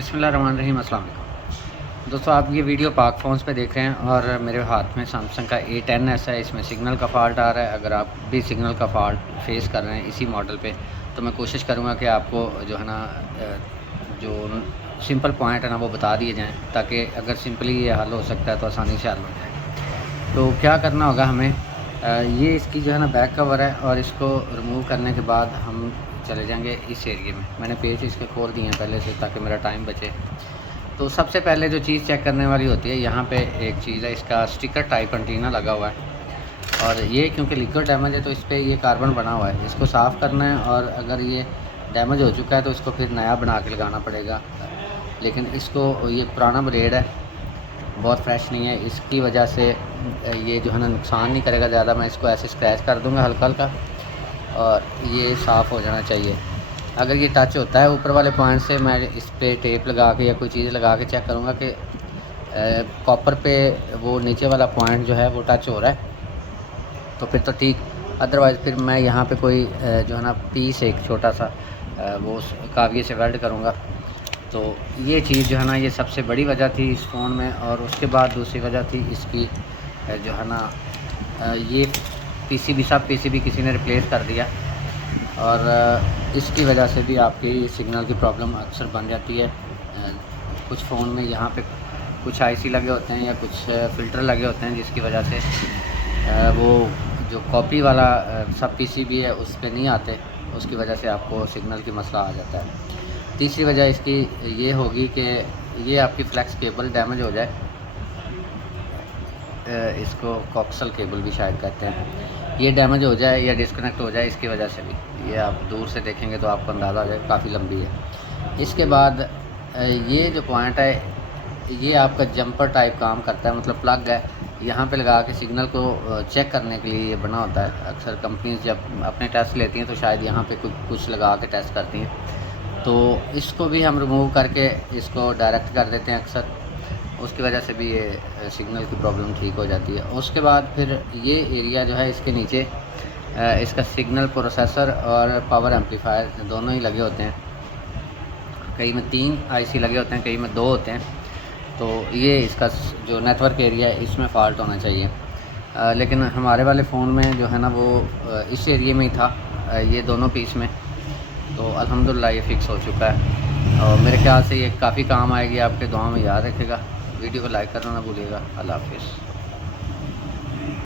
बिस्मिल्लाहिर्रहमानिर्रहीम। अस्सलाम वालेकुम दोस्तों, आप ये वीडियो पाक फ़ोन्स पे देख रहे हैं और मेरे हाथ में सैमसंग का A10s है। इसमें सिग्नल का फ़ॉल्ट आ रहा है। अगर आप भी सिग्नल का फ़ॉल्ट फेस कर रहे हैं इसी मॉडल पे, तो मैं कोशिश करूँगा कि आपको जो है ना जो सिंपल पॉइंट है ना वो बता दिए जाएँ, ताकि अगर सिंपली ये हल हो सकता है तो आसानी से हल हो जाए। तो क्या करना होगा हमें, ये इसकी जो है ना बैक कवर है और इसको रिमूव करने के बाद हम चले जाएंगे इस एरिए में। मैंने पेज इसके खोल दिए हैं पहले से ताकि मेरा टाइम बचे। तो सबसे पहले जो चीज़ चेक करने वाली होती है, यहाँ पे एक चीज़ है, इसका स्टिकर टाइप एंटीना लगा हुआ है और ये क्योंकि लिक्विड डैमेज है तो इस पर ये कार्बन बना हुआ है। इसको साफ़ करना है और अगर ये डैमेज हो चुका है तो इसको फिर नया बना के लगाना पड़ेगा। लेकिन इसको ये पुराना ब्लेड है, बहुत फ्रेश नहीं है, इसकी वजह से ये जो है ना नुकसान नहीं करेगा ज़्यादा। मैं इसको ऐसे स्क्रैच कर दूँगा हल्का हल्का और ये साफ़ हो जाना चाहिए। अगर ये टच होता है ऊपर वाले पॉइंट से, मैं इस पे टेप लगा के या कोई चीज़ लगा के चेक करूँगा कि कॉपर पे वो नीचे वाला पॉइंट जो है वो टच हो रहा है तो फिर तो ठीक। अदरवाइज़ फिर मैं यहाँ पे कोई जो है ना पीस एक छोटा सा वो काविये से वेल्ड करूँगा। तो ये चीज़ जो है ना ये सबसे बड़ी वजह थी इस फ़ोन में। और उसके बाद दूसरी वजह थी इसकी जो है ना ये पीसीबी, सब पीसीबी किसी ने रिप्लेस कर दिया और इसकी वजह से भी आपकी सिग्नल की प्रॉब्लम अक्सर बन जाती है। कुछ फ़ोन में यहाँ पे कुछ आईसी लगे होते हैं या कुछ फ़िल्टर लगे होते हैं जिसकी वजह से वो जो कॉपी वाला सब पीसीबी है उस पे नहीं आते, उसकी वजह से आपको सिग्नल की मसला आ जाता है। तीसरी वजह इसकी ये होगी कि ये आपकी फ्लैक्स केबल डैमेज हो जाए, इसको कॉक्सल केबल भी शायद कहते हैं, ये डैमेज हो जाए या डिस्कनेक्ट हो जाए, इसकी वजह से भी। ये आप दूर से देखेंगे तो आपको अंदाज़ा आ जाए काफ़ी लंबी है। इसके बाद ये जो पॉइंट है ये आपका जंपर टाइप काम करता है, मतलब प्लग है, यहाँ पे लगा के सिग्नल को चेक करने के लिए ये बना होता है। अक्सर कंपनीज जब अपने टेस्ट लेती हैं तो शायद यहाँ पे कुछ लगा के टेस्ट करती हैं। तो इसको भी हम रिमूव करके इसको डायरेक्ट कर देते हैं अक्सर, उसकी वजह से भी ये सिग्नल की प्रॉब्लम ठीक हो जाती है। उसके बाद फिर ये एरिया जो है इसके नीचे इसका सिग्नल प्रोसेसर और पावर एम्पलीफायर दोनों ही लगे होते हैं। कई में 3 आईसी लगे होते हैं, कई में 2 होते हैं। तो ये इसका जो नेटवर्क एरिया है इसमें फ़ॉल्ट होना चाहिए। लेकिन हमारे वाले फ़ोन में जो है ना वो इस एरिए में ही था, ये दोनों पीस में। तो अल्हम्दुलिल्लाह ये फ़िक्स हो चुका है और मेरे ख्याल से ये काफ़ी काम आएगी आपके। दुआ में याद रखिएगा। वीडियो को लाइक करना ना भूलिएगा। अल्लाह हाफ़िज़।